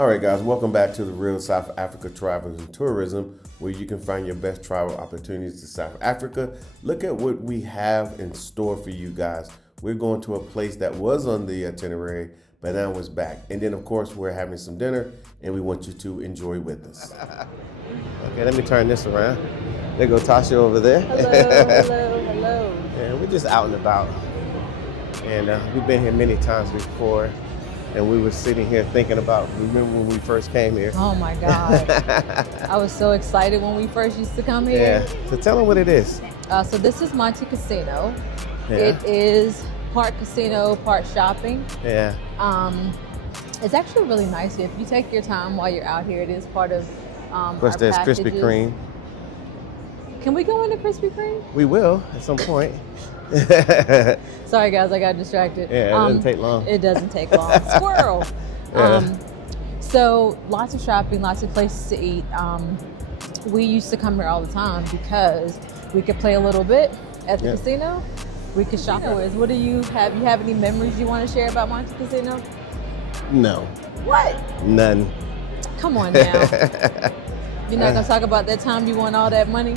All right, guys, welcome back to the Real South Africa Travels and Tourism, where you can find your best travel opportunities to South Africa. Look at what we have in store for you guys. We're going to a place that was on the itinerary, but now it's back. And then, of course, we're having some dinner, and we want you to enjoy with us. Okay, let me turn this around. There go Tasha over there. Hello. And we're just out and about. And we've been here many times before. And we were sitting here thinking about, remember when we first came here? Oh my God. I was so excited when we first used to come here. Yeah, so tell them what it is. So this is Monte Casino. Yeah. It is part casino, part shopping. Yeah. It's actually really nice here. If you take your time while you're out here, it is part of Of course, our there's packages. Krispy Kreme. Can we go into Krispy Kreme? We will at some point. Sorry guys, I got distracted. Yeah, it doesn't take long. It doesn't take long. Squirrel. Yeah. So lots of shopping, lots of places to eat. We used to come here all the time because we could play a little bit at the casino. We could shop with. What do you have? You have any memories you want to share about Monte Casino? No. What? None. Come on now. You're not gonna talk about that time you won all that money?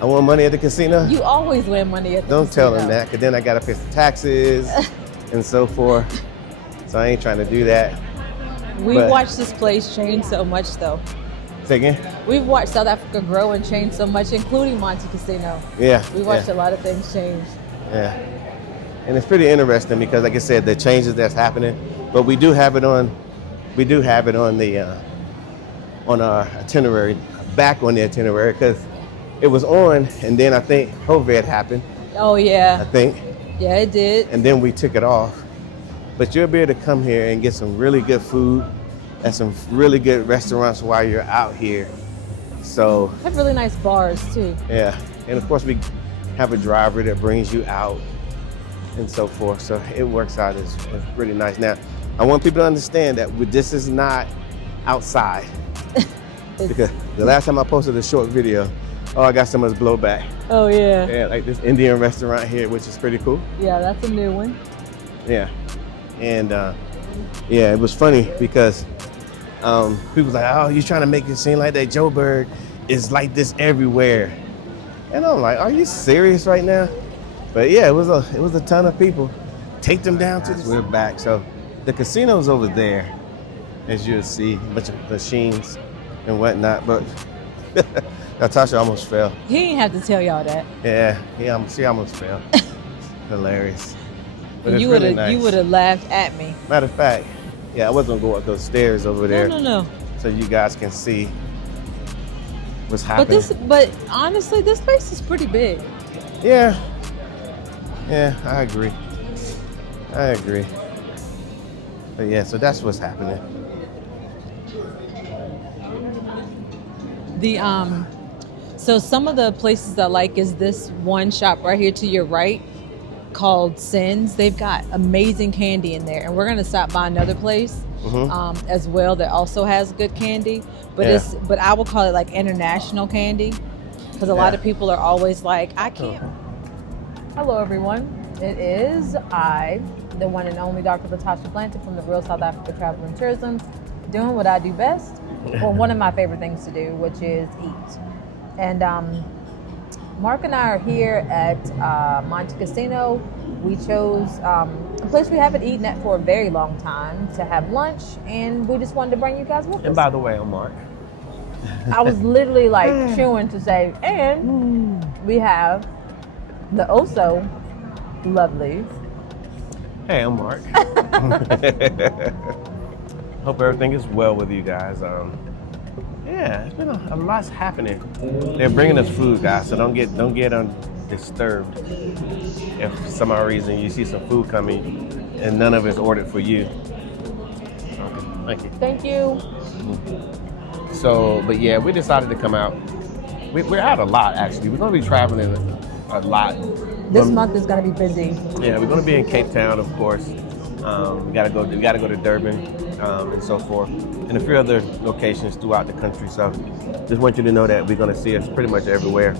I won money at the casino? You always win money at the Don't casino. tell them that, because then I got to pay the taxes and so forth. So I ain't trying to do that. We've watched this place change so much, though. Say again? We've watched South Africa grow and change so much, including Monte Casino. Yeah. We watched a lot of things change. Yeah. And it's pretty interesting because, like I said, the changes that's happening. But we do have it on. The on our itinerary, back on the itinerary, because it was on, and then I think COVID happened. Oh I yeah. think. Yeah, it did. And then we took it off. But you'll be able to come here and get some really good food at some really good restaurants while you're out here. So They have really nice bars too. yeah, and of course we have a driver that brings you out and so forth. So it works out as pretty nice. Now, I want people to understand that this is not outside. Because the last time I posted a short video, I got so much blowback. Oh yeah. Yeah, like this Indian restaurant here, which is pretty cool. Yeah, that's a new one. Yeah, and yeah, it was funny because people was like, "Oh, you're trying to make it seem like that Joburg is like this everywhere," and I'm like, "Are you serious right now?" But yeah, it was a ton of people. Take them down to the. We're back, so the casino's over there, as you'll see, a bunch of machines and whatnot. But Natasha almost fell. He didn't have to tell y'all that. Yeah, she almost fell. Hilarious. But You it's would really have nice. you would have laughed at me. Matter of fact, yeah, I wasn't gonna go up those stairs over there. No. So you guys can see what's happening. But honestly, this place is pretty big. Yeah, I agree. But yeah, so that's what's happening. So some of the places I like is this one shop right here to your right called Sins. They've got amazing candy in there, and we're gonna stop by another place as well that also has good candy. But but I will call it like international candy because a lot of people are always like, I can't. Hello everyone, it is I, the one and only Dr. Latasha Blanton from the Real South Africa Travel and Tourism, doing what I do best, or one of my favorite things to do, which is eat. And Mark and I are here at Monte Casino. We chose a place we haven't eaten at for a very long time to have lunch, and we just wanted to bring you guys with us. And by the way, I'm Mark. I was literally like chewing to say, and we have the also lovely. Hey, I'm Mark. Hope everything is well with you guys. Yeah, it's been a lot's happening. They're bringing us food, guys, so don't get disturbed if for some odd reason you see some food coming and none of it's ordered for you. Okay, thank you. Thank you. So, but yeah, we decided to come out. We're out a lot, actually. We're going to be traveling a lot. This month is going to be busy. Yeah, we're going to be in Cape Town, of course. We got to go to Durban and so forth, and a few other locations throughout the country. So, just want you to know that we're going to see us pretty much everywhere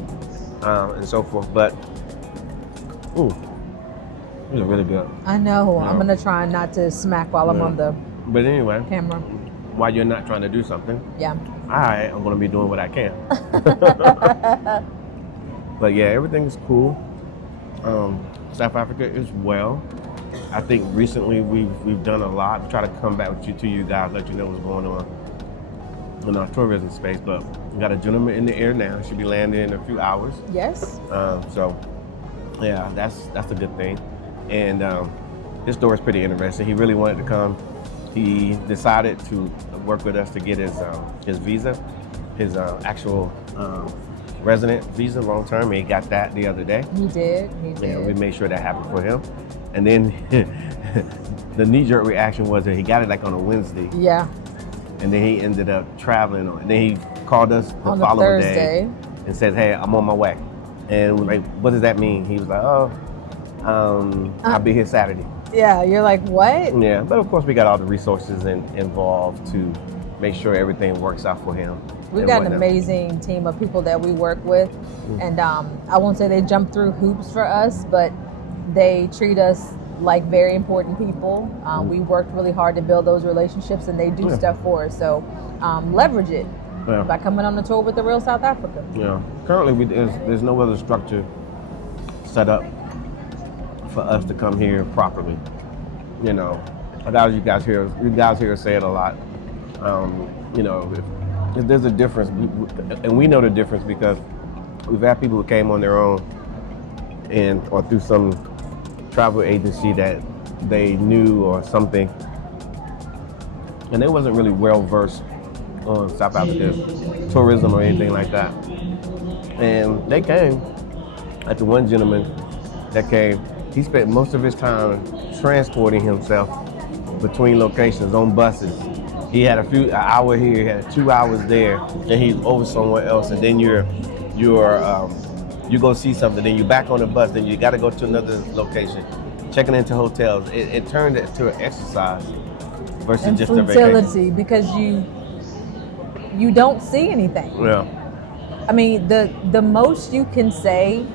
and so forth. But, ooh, these are really good. I know. I'm going to try not to smack while I'm on the But anyway, camera. while you're not trying to do something, Yeah. I'm going to be doing what I can. But yeah, everything is cool. South Africa is well. I think recently we've done a lot. We try to come back to you guys, let you know what's going on in our tourism space. But we got a gentleman in the air now. Should be landing in a few hours. Yes. So yeah, that's a good thing. And his story is pretty interesting. He really wanted to come. He decided to work with us to get his visa, his actual resident visa, long term. He got that the other day. He did. Yeah, we made sure that happened for him. And then the knee-jerk reaction was that he got it like on a Wednesday. Yeah. And then he ended up traveling on. And then he called us the On following Thursday. day and said, "Hey, I'm on my way." And we're like, "What does that mean?" He was like, "I'll be here Saturday." Yeah, you're like, what? Yeah, but of course we got all the resources involved to make sure everything works out for him. We've got an amazing team of people that we work with. And I won't say they jump through hoops for us, but they treat us like very important people. We worked really hard to build those relationships, and they do stuff for us. So leverage it by coming on the tour with the real South Africa. Yeah. Currently, there's no other structure set up for us to come here properly. You know, you guys hear say it a lot. You know, if there's a difference, and we know the difference because we've had people who came on their own or through some travel agency that they knew or something, and they wasn't really well versed on South Africa's tourism or anything like that. And they came, like the one gentleman that came, he spent most of his time transporting himself between locations on buses. He had an hour here, he had 2 hours there, then he's over somewhere else, and then you go see something, then you're back on the bus, then you got to go to another location, checking into hotels. It turned it to an exercise versus And just a vacation. futility, because you don't see anything. Yeah. I mean, the most you can say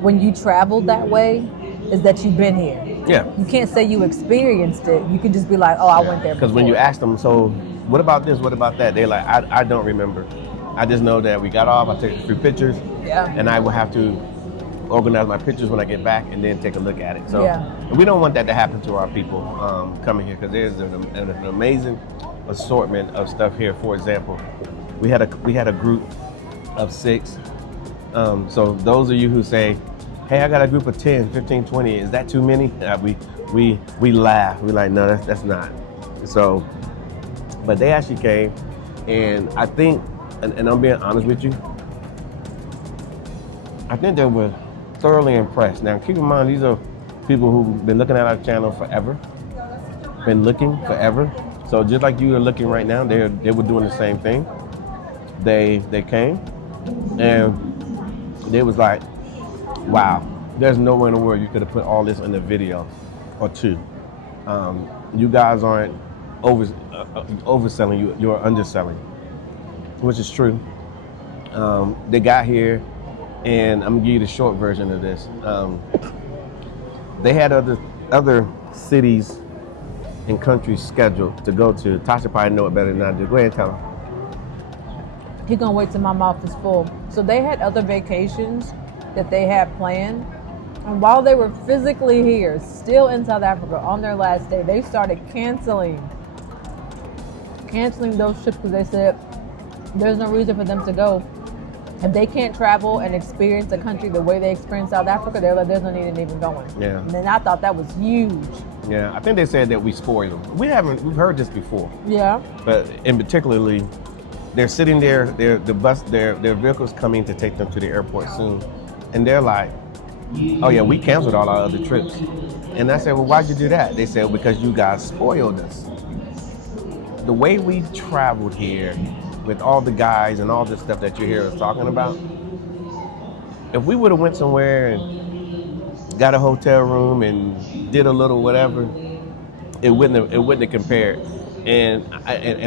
when you traveled that way is that you've been here. Yeah. You can't say you experienced it. You can just be like, oh, I went there Because before. when you ask them, so what about this, what about that? They're like, I don't remember. I just know that we got off, I took a few pictures, and I will have to organize my pictures when I get back and then take a look at it. So we don't want that to happen to our people coming here, because there's an amazing assortment of stuff here. For example, we had a group of 6. So those of you who say, hey, I got a group of 10, 15, 20, is that too many? We laugh. We're like, no, that's not. So, but they actually came, and I think, and I'm being honest with you, I think they were thoroughly impressed. Now, keep in mind, these are people who've been looking at our channel forever, been looking forever. So just like you are looking right now, they were doing the same thing. They came, and they was like, wow, there's nowhere in the world you could have put all this in a video or 2. You guys aren't overselling, you're underselling, which is true. They got here, and I'm gonna give you the short version of this. They had other cities and countries scheduled to go to. Tasha probably know it better than I do. Go ahead and tell them. He's gonna wait till my mouth is full. So they had other vacations that they had planned. And while they were physically here, still in South Africa on their last day, they started canceling those trips because they said there's no reason for them to go. If they can't travel and experience the country the way they experience South Africa, they're like, there's no need in even going. Yeah. And then I thought that was huge. Yeah, I think they said that we spoil them. We've heard this before. Yeah. But in particularly, they're sitting there, their vehicle's coming to take them to the airport soon. And they're like, oh yeah, we canceled all our other trips. And I said, well, why'd you do that? They said, because you guys spoiled us. The way we traveled here with all the guys and all this stuff that you hear us talking about, if we would have went somewhere and got a hotel room and did a little whatever, it wouldn't have compared. And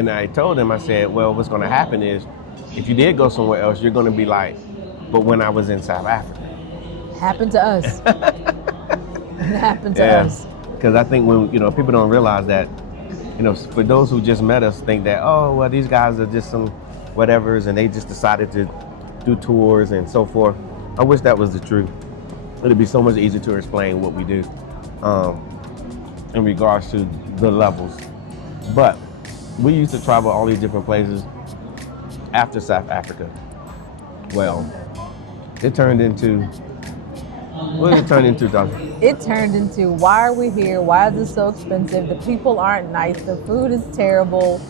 I told them, I said, well, what's going to happen is, if you did go somewhere else, you're going to be like, but when I was in South Africa. Happened to us. It happened to us. Because I think when people don't realize that for those who just met us, think that, oh, well, these guys are just some whatevers, and they just decided to do tours and so forth. I wish that was the truth. It'd be so much easier to explain what we do in regards to the levels. But we used to travel all these different places after South Africa. Well, it turned into, what did it turn into, Doctor? It turned into, why are we here? Why is it so expensive? The people aren't nice. The food is terrible.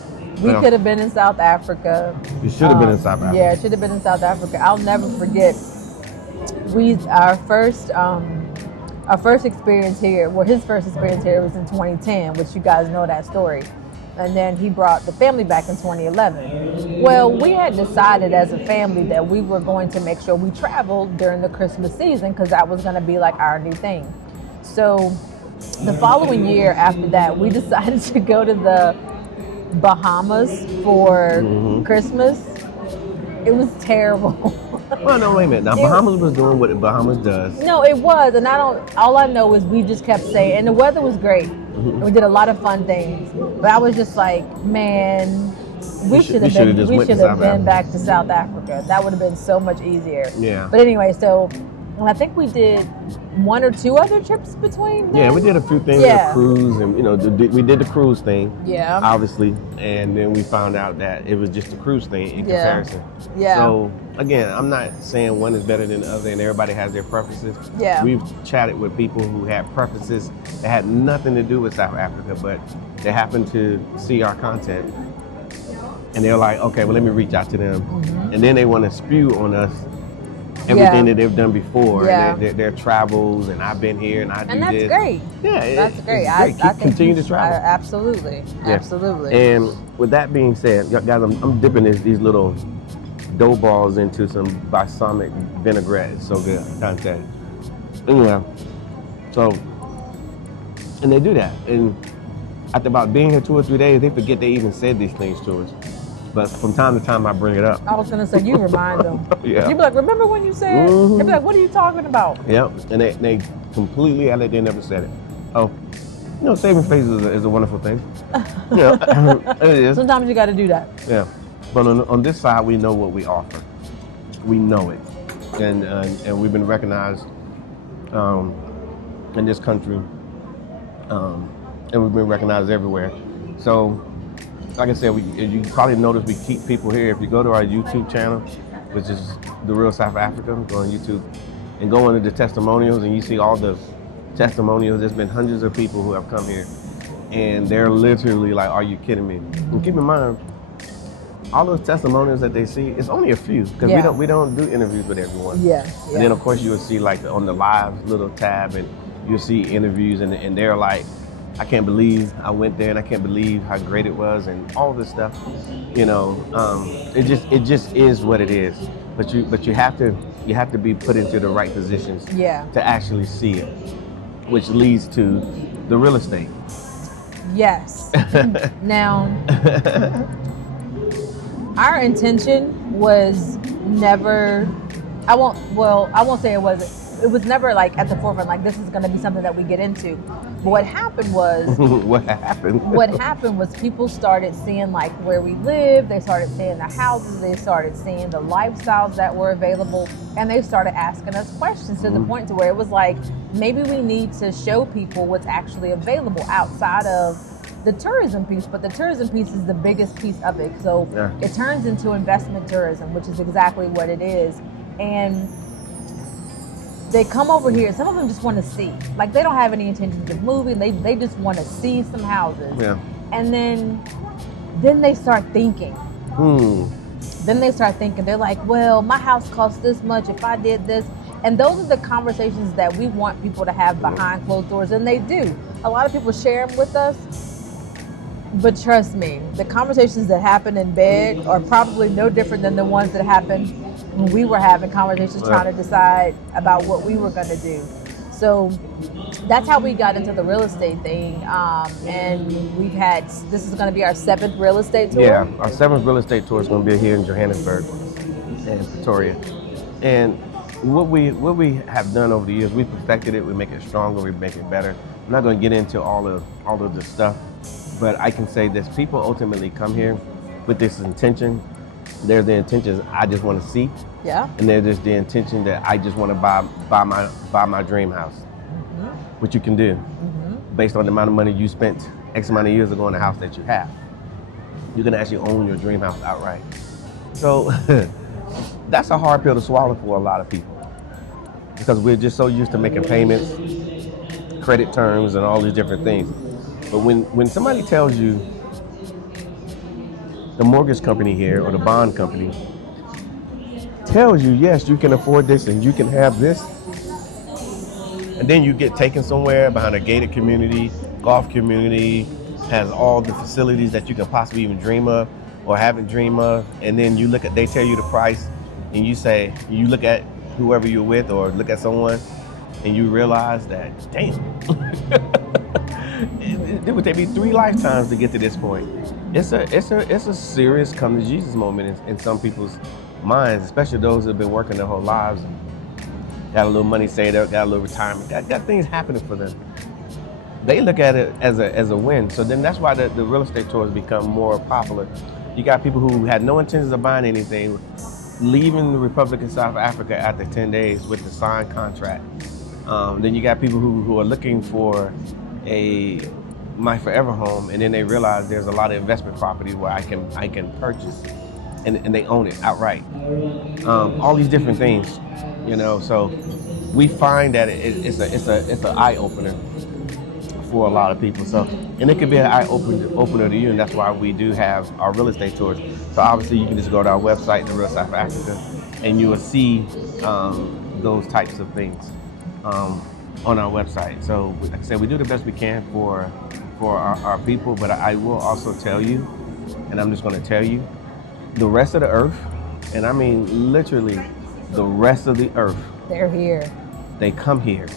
We could have been in South Africa. You should have been in South Africa. Yeah, it should have been in South Africa. I'll never forget. Our first experience here, well, his first experience here was in 2010, which you guys know that story. And then he brought the family back in 2011. Well, we had decided as a family that we were going to make sure we traveled during the Christmas season because that was going to be like our new thing. So the following year after that, we decided to go to the Bahamas for Christmas. It was terrible. Well, no, wait a minute. Now, Bahamas was doing what Bahamas does. No, it was, and all I know is we just kept saying, and the weather was great. And we did a lot of fun things. But I was just like, man, we should have been back to South Africa. That would have been so much easier. Yeah. But anyway, so I think we did one or two other trips between them. Yeah, we did a few things, a cruise, and we did the cruise thing. Yeah. Obviously, and then we found out that it was just a cruise thing in comparison. Yeah. So again, I'm not saying one is better than the other, and everybody has their preferences. Yeah. We've chatted with people who had preferences that had nothing to do with South Africa, but they happened to see our content, and they're like, okay, well, let me reach out to them, and then they want to spew on us everything that they've done before, their travels, and I've been here and I do this. And that's great. Yeah, that's great. It's great. Continue to travel. Absolutely, absolutely. And with that being said, guys, I'm dipping these little dough balls into some balsamic vinaigrette. It's so good. I can't tell you. Anyway, so, and they do that. And after about being here 2 or 3 days, they forget they even said these things to us. But from time to time, I bring it up. I was going to say, you remind them. Yeah. You be like, remember when you said? They be like, what are you talking about? Yep. And they completely act like they never said it. Oh, saving face is a wonderful thing. It is. Sometimes you got to do that. Yeah. But on this side, we know what we offer. We know it. And we've been recognized in this country. And we've been recognized everywhere. So, like I said, you probably notice we keep people here. If you go to our YouTube channel, which is The Real South Africa, go on YouTube and go into the testimonials, and you see all the testimonials. There's been hundreds of people who have come here, and they're literally like, are you kidding me? And keep in mind, all those testimonials that they see, it's only a few, because we don't do interviews with everyone. Yeah. And then of course you will see like on the live little tab, and you'll see interviews, and they're like, I can't believe I went there, and I can't believe how great it was, and all this stuff. It just is what it is. But you have to be put into the right positions to actually see it, which leads to the real estate. Yes. Now, our intention was never. I won't say it wasn't. It was never like at the forefront, like this is going to be something that we get into. But what happened was, what happened was people started seeing like where we live. They started seeing the houses. They started seeing the lifestyles that were available, and they started asking us questions to the point to where it was like, maybe we need to show people what's actually available outside of the tourism piece. But the tourism piece is the biggest piece of it. So it turns into investment tourism, which is exactly what it is. And they come over here. Some of them just want to see. Like, they don't have any intentions of moving. They just want to see some houses. Yeah. And then they start thinking. Then they start thinking. They're like, well, my house costs this much if I did this. And those are the conversations that we want people to have behind closed doors. And they do. A lot of people share them with us. But trust me, the conversations that happen in bed are probably no different than the ones that happened when we were having conversations trying to decide about what we were going to do. So that's how we got into the real estate thing. And this is going to be our 7th real estate tour. Yeah, our 7th real estate tour is going to be here in Johannesburg and Pretoria. And what we have done over the years, we perfected it, we make it stronger, we make it better. I'm not going to get into all of the stuff But I can say this: people ultimately come here with this intention. There's the intention is I just want to see, Yeah. and there's the intention that I just want to buy my dream house, which you can do based on the amount of money you spent X amount of years ago on the house that you have. You can actually own your dream house outright. So that's a hard pill to swallow for a lot of people because we're just so used to making payments, credit terms, and all these different things. But when somebody tells you, the mortgage company here or the bond company tells you, yes, you can afford this and you can have this, and then you get taken somewhere behind a gated community, golf community, has all the facilities that you can possibly even dream of or haven't dreamed of, and then they tell you the price, and you look at whoever you're with or look at someone, and you realize that, damn, it would take me 3 lifetimes to get to this point. It's a serious come to Jesus moment in some people's minds, especially those that have been working their whole lives, got a little money saved up, got a little retirement, got things happening for them. They look at it as a win. So then that's why the real estate tours become more popular. You got people who had no intentions of buying anything, leaving the Republic of South Africa after 10 days with the signed contract. Then you got people who are looking for my forever home, and then they realize there's a lot of investment property where I can purchase, and they own it outright. All these different things, So we find that it's an eye opener for a lot of people. So, and it could be an eye opener to you, and that's why we do have our real estate tours. So obviously, you can just go to our website, The Real South Africa, and you will see those types of things on our website. So, like I said, we do the best we can for our people, but I will also tell you, and I'm just going to tell you, the rest of the earth, and I mean literally the rest of the earth, they're here. They come here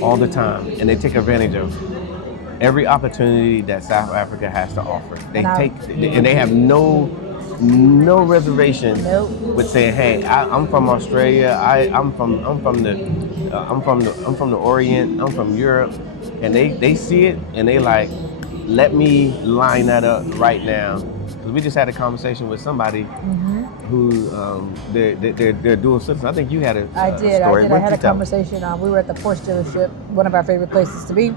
all the time, and they take advantage of every opportunity that South Africa has to offer. And they have no reservation with saying, "Hey, I'm from Australia. I'm from the Orient. I'm from Europe," and they see it and they like, "Let me line that up right now." Because we just had a conversation with somebody who they're dual citizens. I think you had a story. I had a conversation. We were at the Porsche dealership, one of our favorite places to be,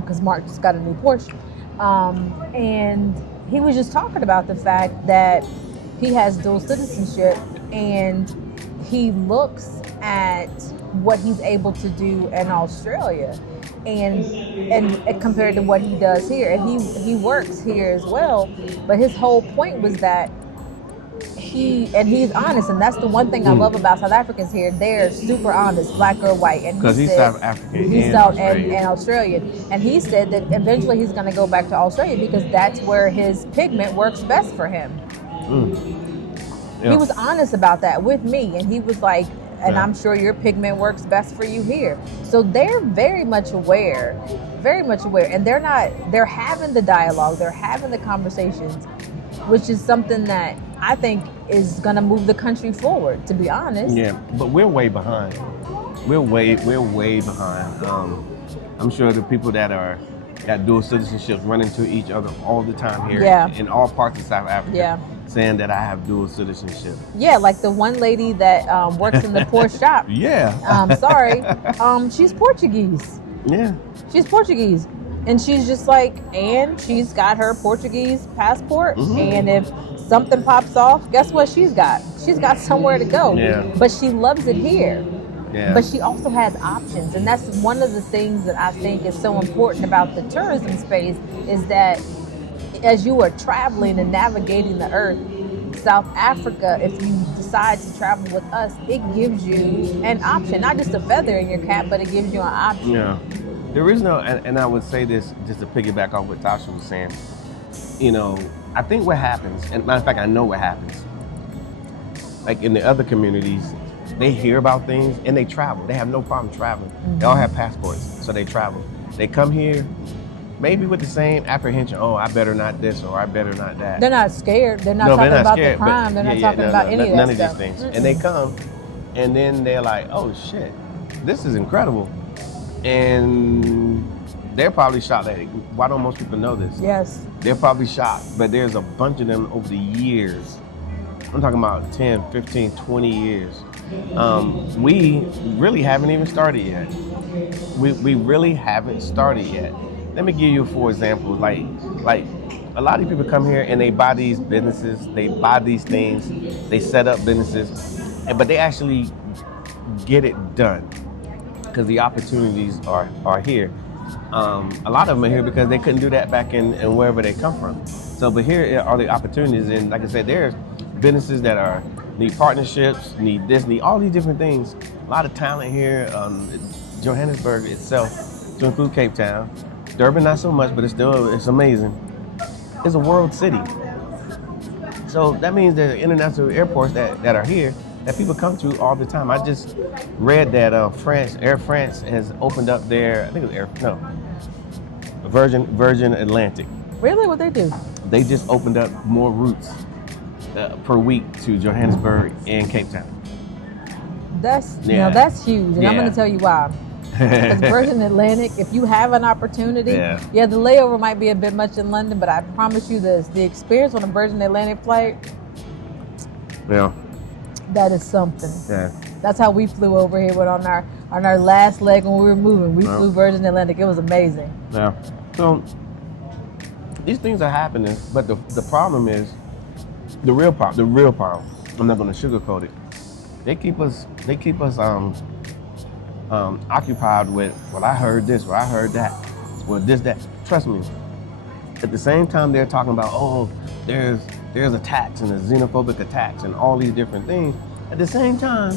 because Mark just got a new Porsche, and he was just talking about the fact that he has dual citizenship, and he looks at what he's able to do in Australia, and compared to what he does here, and he works here as well. But his whole point was that he's honest, and that's the one thing I love about South Africans here. They're super honest, black or white. And because he's South African and Australian, and he said that eventually he's going to go back to Australia because that's where his pigment works best for him. Yeah. He was honest about that with me, and he was like, and I'm sure your pigment works best for you here. So they're very much aware, and they're having the dialogue, they're having the conversations, which is something that I think is going to move the country forward, to be honest. Yeah, but we're way behind. We're way behind. I'm sure the people that got dual citizenships run into each other all the time here in all parts of South Africa, saying that I have dual citizenship. Yeah, like the one lady that works in the Porsche shop. She's Portuguese. Yeah. She's Portuguese. And she's just like, and she's got her Portuguese passport, and if something pops off, guess what she's got? She's got somewhere to go. Yeah. But she loves it here. Yeah. But she also has options, and that's one of the things that I think is so important about the tourism space, is that as you are traveling and navigating the earth, South Africa, if you decide to travel with us, it gives you an option, not just a feather in your cap, but it gives you an option. Yeah. There is no, and I would say this just to piggyback off what Tasha was saying, I think what happens, and matter of fact, I know what happens, like in the other communities, they hear about things and they travel. They have no problem traveling. They all have passports, so they travel. They come here, maybe with the same apprehension, oh, I better not this or I better not that. They're not scared. They're not talking about the crime. They're not talking about any of that none stuff. of these things. And they come, and then they're like, oh shit, this is incredible. And they're probably shocked at it. Why don't most people know this? Yes. They're probably shocked, but there's a bunch of them over the years. I'm talking about 10, 15, 20 years. We really haven't even started yet. We really haven't started yet. Let me give you 4 examples. Like a lot of people come here and they buy these businesses, they buy these things, they set up businesses, but they actually get it done because the opportunities are here. A lot of them are here because they couldn't do that back in wherever they come from. So, but here are the opportunities, and like I said, there's businesses that need partnerships, need this, need all these different things. A lot of talent here. Johannesburg itself, to include Cape Town, Durban not so much, but it's amazing. It's a world city. So that means there are international airports that are here that people come to all the time. I just read that Air France has opened up their, I think it was Virgin Atlantic. Really? What they do? They just opened up more routes per week to Johannesburg and Cape Town. That's that's huge, and I'm going to tell you why. Because Virgin Atlantic, if you have an opportunity, the layover might be a bit much in London, but I promise you this, the experience on a Virgin Atlantic flight, that is something. Yeah. That's how we flew over here on our last leg when we were moving. We flew Virgin Atlantic. It was amazing. Yeah. So these things are happening, but the problem is the real problem. I'm not going to sugarcoat it. They keep us occupied with, well, I heard this, well, I heard that, well, this, that. Trust me. At the same time, they're talking about, oh, there's attacks and a xenophobic attacks and all these different things. At the same time,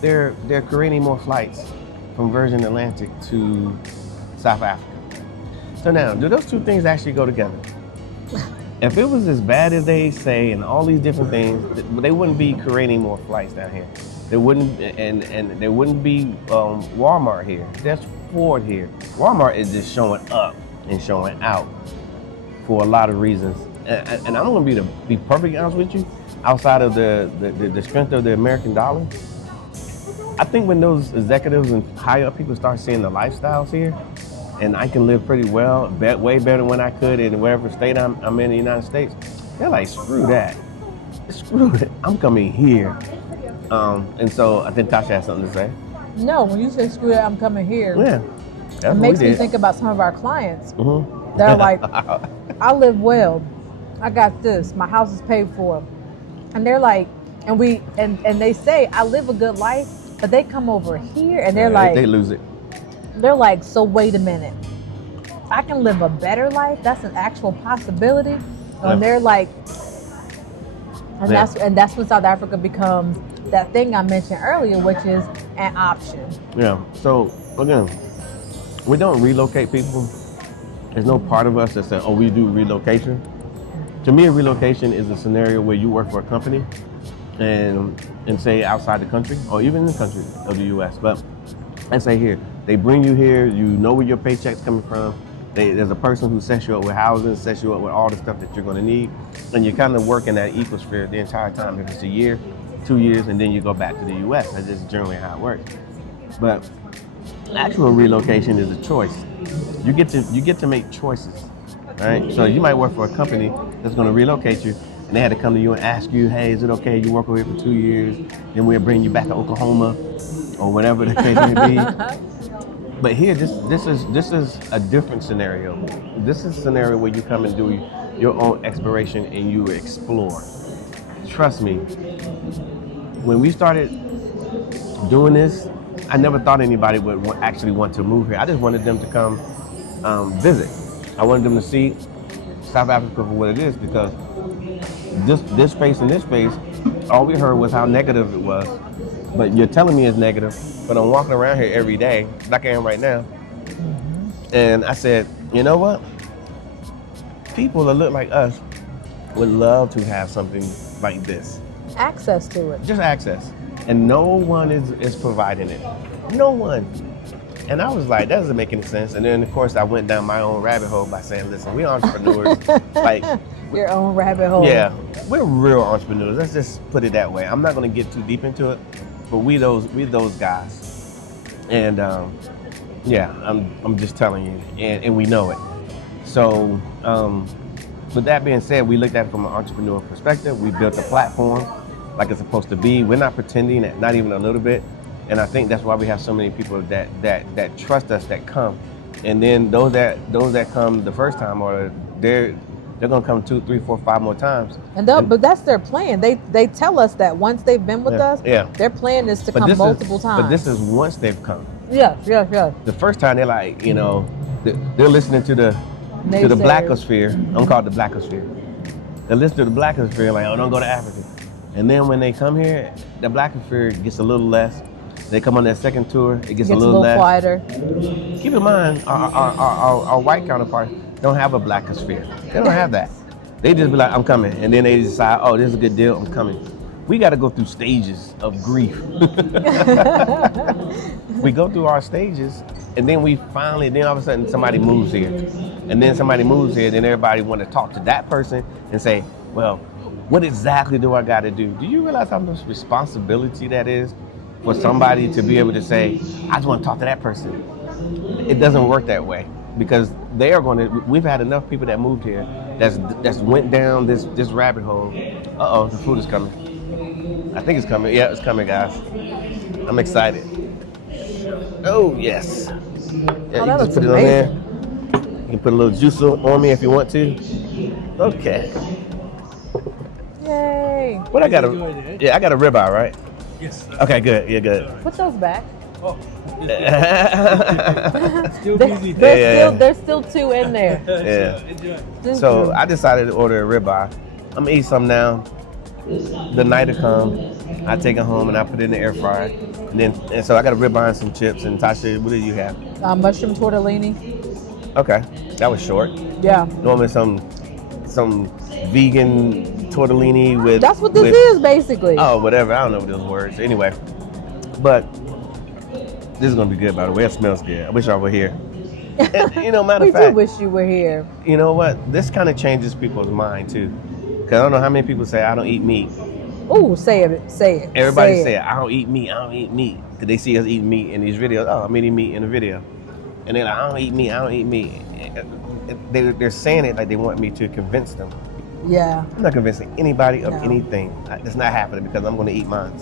they're creating more flights from Virgin Atlantic to South Africa. So now, do those two things actually go together? If it was as bad as they say and all these different things, they wouldn't be creating more flights down here. There wouldn't, and there wouldn't be Walmart here. There's Ford here. Walmart is just showing up and showing out for a lot of reasons. And I'm going to be perfectly honest with you. Outside of the strength of the American dollar, I think when those executives and higher up people start seeing the lifestyles here, and I can live pretty well, way better than when I could in wherever state I'm in the United States, they're like, screw that. Screw it. I'm coming here. And so I think Tasha has something to say. No, when you say screw that, I'm coming here. Yeah. It makes me think about some of our clients. Mm-hmm. They're like, I live well. I got this. My house is paid for. And they're like, and they say, I live a good life, but they come over here and they're like, they lose it. They're like, so wait a minute. I can live a better life? That's an actual possibility? And they're like, that's when South Africa becomes that thing I mentioned earlier, which is an option. Yeah. So again, we don't relocate people. There's no part of us that says, oh, we do relocation. To me, a relocation is a scenario where you work for a company and say outside the country or even in the country of the US. But let's say here, they bring you here, you know where your paycheck's coming from. There's a person who sets you up with housing, sets you up with all the stuff that you're going to need, and you kind of work in that ecosphere the entire time. If it's a year, 2 years, and then you go back to the U.S. That's just generally how it works. But actual relocation is a choice. You get to make choices, right? So you might work for a company that's going to relocate you, and they had to come to you and ask you, hey, is it okay you work over here for 2 years, then we'll bring you back to Oklahoma, or whatever the case may be. But here, this is a different scenario. This is a scenario where you come and do your own exploration and you explore. Trust me, when we started doing this, I never thought anybody would actually want to move here. I just wanted them to come visit. I wanted them to see South Africa for what it is, because this space and this space, all we heard was how negative it was. But you're telling me it's negative, but I'm walking around here every day, like I am right now. And I said, you know what? People that look like us would love to have something like this. Access to it. Just access. And no one is providing it. No one. And I was like, that doesn't make any sense. And then, of course, I went down my own rabbit hole by saying, listen, we entrepreneurs. Like, your own rabbit hole. Yeah, we're real entrepreneurs. Let's just put it that way. I'm not going to get too deep into it, but we those guys. And Yeah, I'm just telling you, and we know it. So, with that being said, we looked at it from an entrepreneur perspective. We built a platform like it's supposed to be. We're not pretending, not even a little bit. And I think that's why we have so many people that trust us, that come. And then those that come the first time, or they're gonna come 2, 3, 4, 5 more times. But that's their plan. They tell us that once they've been with us, yeah. their plan is to come multiple times. But this is once they've come. Yeah. The first time they're like, they're listening to the blackosphere. I'm called the blackosphere. They listen to the blackosphere like, oh, don't go to Africa. And then when they come here, the blackosphere gets a little less. They come on their second tour, it gets a little less. Quieter. Keep in mind, our white counterparts don't have a blackosphere. They don't have that. They just be like, I'm coming. And then they decide, oh, this is a good deal, I'm coming. We got to go through stages of grief. We go through our stages, and then then all of a sudden somebody moves here. And then somebody moves here, then everybody want to talk to that person and say, well, what exactly do I got to do? Do you realize how much responsibility that is for somebody to be able to say, I just want to talk to that person? It doesn't work that way, because we've had enough people that moved here that's went down this rabbit hole. Uh-oh, the food is coming. I think it's coming. Yeah, it's coming, guys. I'm excited. Oh, yes. Yeah, you that just looks put it on there. You can put a little juice on me if you want to. Okay. Yay. What I got I got a ribeye, right? Yes. Okay, good. Yeah, good. Put those back. Oh. Still busy. There's still 2 in there. Yeah. Enjoy. So I decided to order a ribeye. I'm gonna eat some now. The night will come. I take it home and I put it in the air fryer. And so I got a ribeye and some chips. And Tasha, what do you have? Mushroom tortellini. Okay, that was short. Yeah. Normally some vegan tortellini with. That's what this is basically. Oh, whatever. I don't know what those words. Anyway, but this is gonna be good. By the way, it smells good. I wish I were here. And, matter We of fact, do wish you were here. you know what? This kind of changes people's mind too. Because I don't know how many people say I don't eat meat. Ooh, say it. Everybody say I don't eat meat. I don't eat meat. Because they see us eating meat in these videos. Oh, I'm eating meat in the video. And they're like, I don't eat meat. I don't eat meat. They're saying it like they want me to convince them. Yeah. I'm not convincing anybody of No. anything. It's not happening because I'm going to eat mine.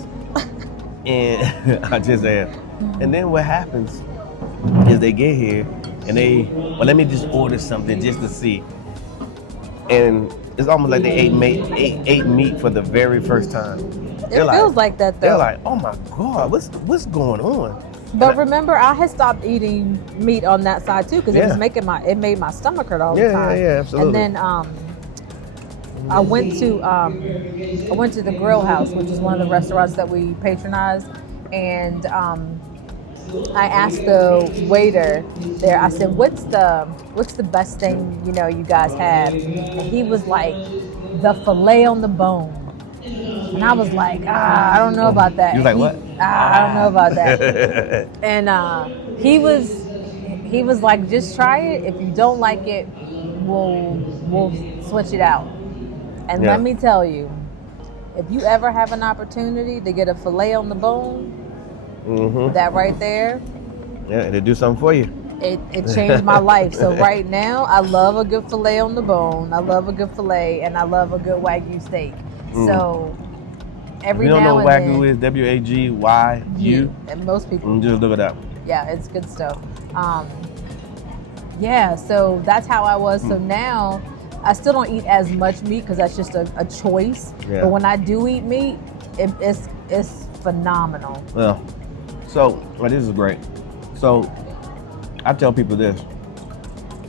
And I just am. And then what happens is they get here and let me just order something just to see. And it's almost like they ate meat for the very first time. It feels like that though. They're like, oh my God, what's going on? But remember, I had stopped eating meat on that side too because it made my stomach hurt all the time. Yeah, absolutely. And then I went to the Grill House, which is one of the restaurants that we patronize, and I asked the waiter there. I said, "What's the best thing you guys have?" And he was like, "The filet on the bone." And I was like, I don't know about that. You was like, what? I don't know about that. And he was like, just try it. If you don't like it, we'll switch it out. And let me tell you, if you ever have an opportunity to get a filet on the bone, that right there, it'll do something for you. It changed my life. So right now, I love a good filet on the bone. I love a good filet, and I love a good Wagyu steak. So every now and then. You don't know what Wagyu is? W-A-G-Y-U? And most people. Just look it up. Yeah, it's good stuff. So that's how I was. So now, I still don't eat as much meat because that's just a choice. Yeah. But when I do eat meat, it's phenomenal. Well, this is great. So I tell people this.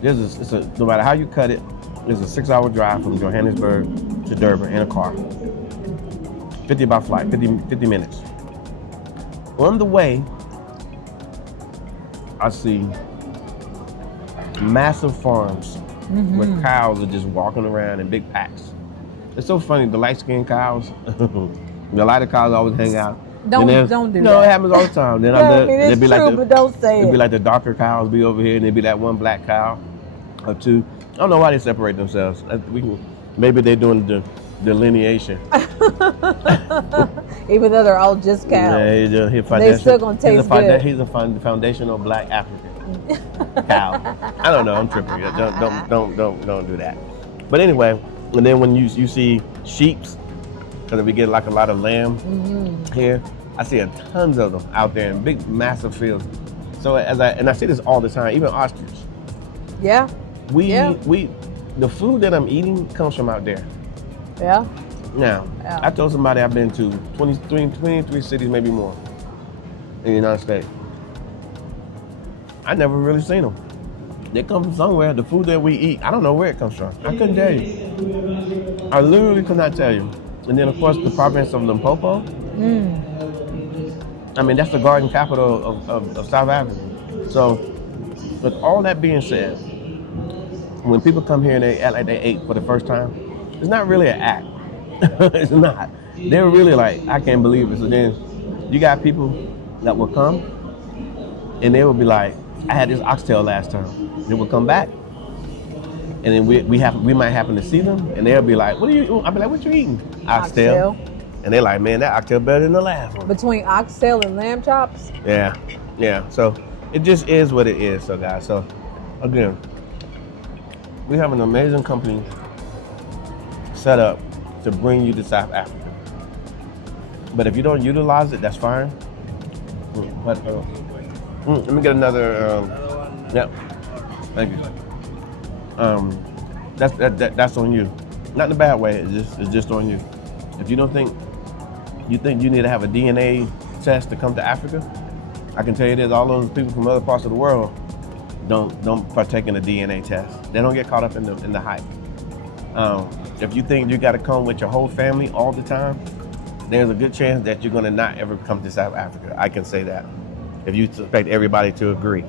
No matter how you cut it, it's a 6-hour drive from Johannesburg to Durban in a car. 50 by flight, 50 minutes. On the way, I see massive farms where cows are just walking around in big packs. It's so funny, the light-skinned cows, the lighter cows always hang out. Don't do that. No, it happens all the time. Then it's true, but don't say it. It'd be like the darker cows be over here, and there'd be that one black cow or two. I don't know why they separate themselves. Maybe they're doing the delineation. Even though they're all just cows. Yeah, They still gonna taste good. He's a foundational black African. Cow. I don't know. I'm tripping. Don't do that. But anyway, and then when you see sheeps, because we get like a lot of lamb here, I see a tons of them out there in big, massive fields. So I see this all the time, even ostrich. Yeah. The food that I'm eating comes from out there. Yeah. Now, I told somebody I've been to 23 cities, maybe more, in the United States. I never really seen them. They come from somewhere. The food that we eat, I don't know where it comes from. I couldn't tell you. I literally could not tell you. And then, of course, the province of Limpopo. I mean, that's the garden capital of South Africa. So, with all that being said, when people come here and they act like they ate for the first time, it's not really an act. It's not. They're really like, I can't believe it. So then, you got people that will come, and they will be like, I had this oxtail last time. They will come back, and then we might happen to see them, and they'll be like, "What are you?" I'll be like, "What you eating?" Oxtail. And they're like, "Man, that oxtail better than the last one." Between oxtail and lamb chops. Yeah. So it just is what it is. So guys, so again, we have an amazing company set up to bring you to South Africa. But if you don't utilize it, that's fine. But let me get another. Yep. Thank you. That's on you. Not in a bad way. It's just on you. If you think you need to have a DNA test to come to Africa, I can tell you this: all those people from other parts of the world don't partake in a DNA test. They don't get caught up in the hype. If you think you got to come with your whole family all the time, there's a good chance that you're going to not ever come to South Africa. I can say that. If you expect everybody to agree.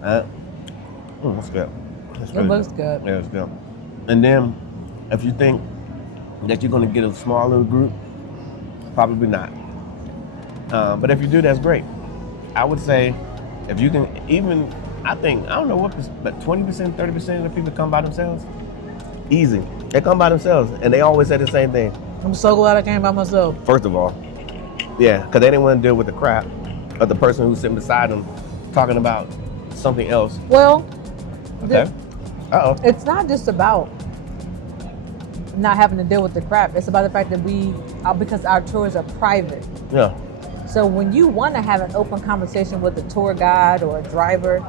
That's good. It looks good. Yeah, it's good. And then, if you think that you're going to get a small little group, probably not. But if you do, that's great. I would say, if you can even, I don't know what, but 20%, 30% of the people come by themselves. Easy. They come by themselves, and they always say the same thing. I'm so glad I came by myself. First of all, yeah, because they didn't want to deal with the crap of the person who's sitting beside them talking about something else. Well, okay. It's not just about not having to deal with the crap. It's about the fact that because our tours are private. Yeah. So when you want to have an open conversation with a tour guide or a driver,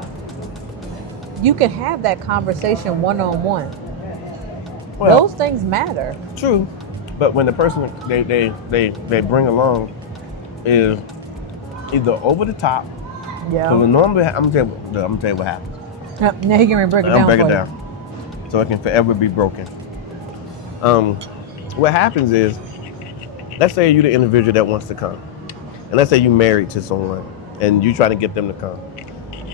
you can have that conversation one-on-one. Well, those things matter. True. But when the person they bring along is either over the top. Yeah. So normally, I'm gonna tell you what happens. Now he can break it down. Break it down, so it can forever be broken. What happens is, let's say you're the individual that wants to come, and let's say you're married to someone, and you try to get them to come,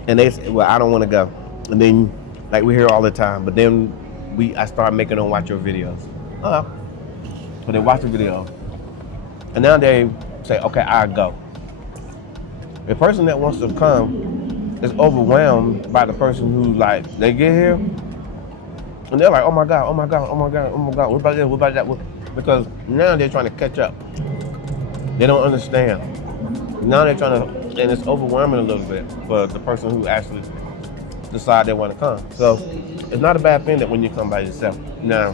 and they say, "Well, I don't want to go," and then, like we hear all the time, but then I start making them watch your videos. But they watch the video, and now they say, "Okay, I'll go." The person that wants to come is overwhelmed by the person who, like, they get here and they're like, oh my God, what about this, what about that? Because now they're trying to catch up. They don't understand. Now they're trying to, and it's overwhelming a little bit for the person who actually decide they want to come. So it's not a bad thing that when you come by yourself. Now,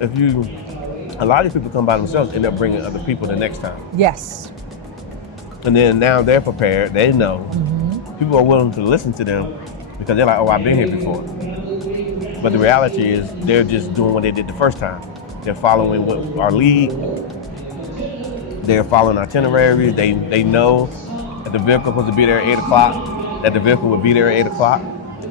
a lot of people come by themselves, end up bringing other people the next time. Yes. And then now they're prepared, they know. People are willing to listen to them because they're like, oh, I've been here before. But the reality is they're just doing what they did the first time. They're following our lead. They're following itineraries. They know that the vehicle is supposed to be there at 8 o'clock, that the vehicle will be there at 8 o'clock.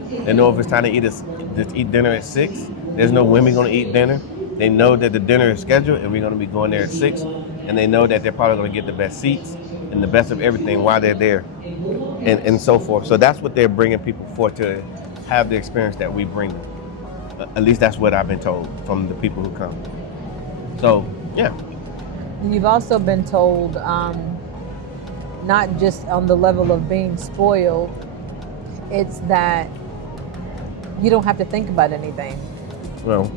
They know if it's time to eat dinner at 6. There's no when we're going to eat dinner. They know that the dinner is scheduled and we're going to be going there at 6. And they know that they're probably going to get the best seats and the best of everything while they're there, and so forth. So that's what they're bringing people for, to have the experience that we bring them. At least that's what I've been told from the people who come. So, yeah. You've also been told, not just on the level of being spoiled, it's that you don't have to think about anything. Well,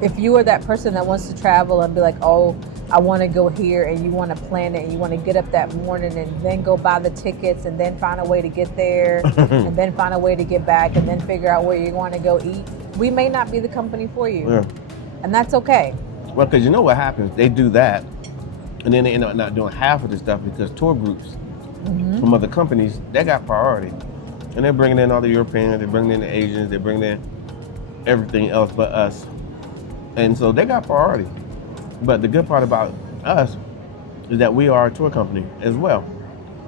if you are that person that wants to travel and be like, oh, I want to go here, and you want to plan it, and you want to get up that morning and then go buy the tickets and then find a way to get there and then find a way to get back and then figure out where you want to go eat, we may not be the company for you. Yeah. And that's okay. Well, because you know what happens? They do that, and then they end up not doing half of the stuff because tour groups from other companies, they got priority. And they're bringing in all the Europeans, they're bringing in the Asians, they're bringing in everything else but us. And so they got priority. But the good part about us is that we are a tour company as well.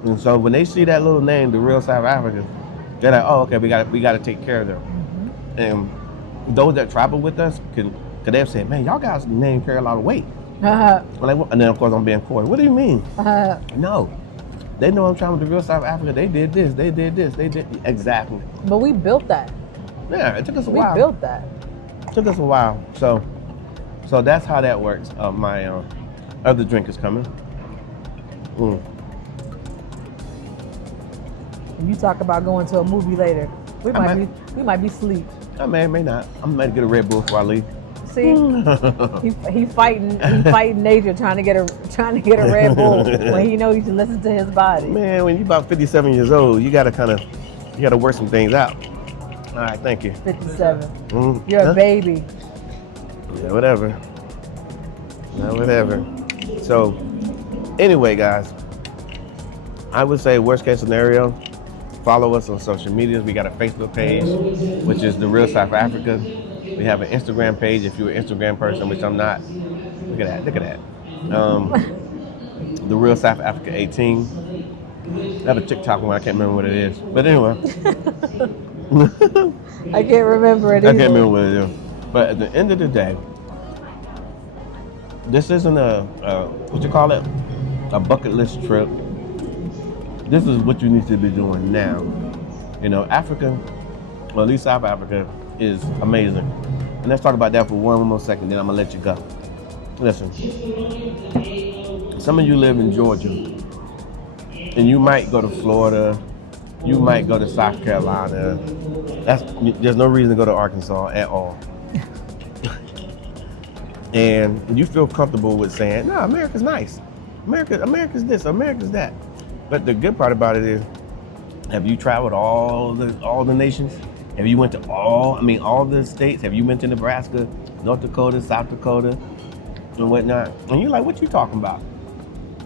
And so when they see that little name, the Real South Africa, they're like, oh, okay, we got to take care of them. And those that travel with us could they'll say, man, y'all guys' name carry a lot of weight. Like, and then of course I'm being coy. What do you mean? No. They know I'm traveling to Real South Africa. They did this, they did this, they did exactly. But we built that. Yeah, it took us a while. We built that. It took us a while. So that's how that works. My other drink is coming. You talk about going to a movie later. We might be asleep. I may not. I'm going to get a Red Bull before I leave. See, he fighting nature, trying to get a Red Bull when he know he should listen to his body. Man, when you're about 57 years old, you gotta work some things out. All right, thank you. 57. You're a baby. Yeah, whatever. So, anyway, guys, I would say worst case scenario, follow us on social media. We got a Facebook page, which is The Real South Africa. We have an Instagram page if you're an Instagram person, which I'm not. Look at that. The Real South Africa 18. I have a TikTok one, I can't remember what it is. But anyway. I can't remember it either. I can't remember what it is. But at the end of the day, this isn't a bucket list trip. This is what you need to be doing now. You know, Africa, or at least South Africa, is amazing. And let's talk about that for one more second, then I'm gonna let you go. Listen, some of you live in Georgia, and you might go to Florida, you might go to South Carolina. There's no reason to go to Arkansas at all. And you feel comfortable with saying, no, America's nice. America's this, America's that. But the good part about it is, have you traveled all the nations? Have you went to all the states? Have you been to Nebraska, North Dakota, South Dakota, and whatnot? And you're like, what you talking about?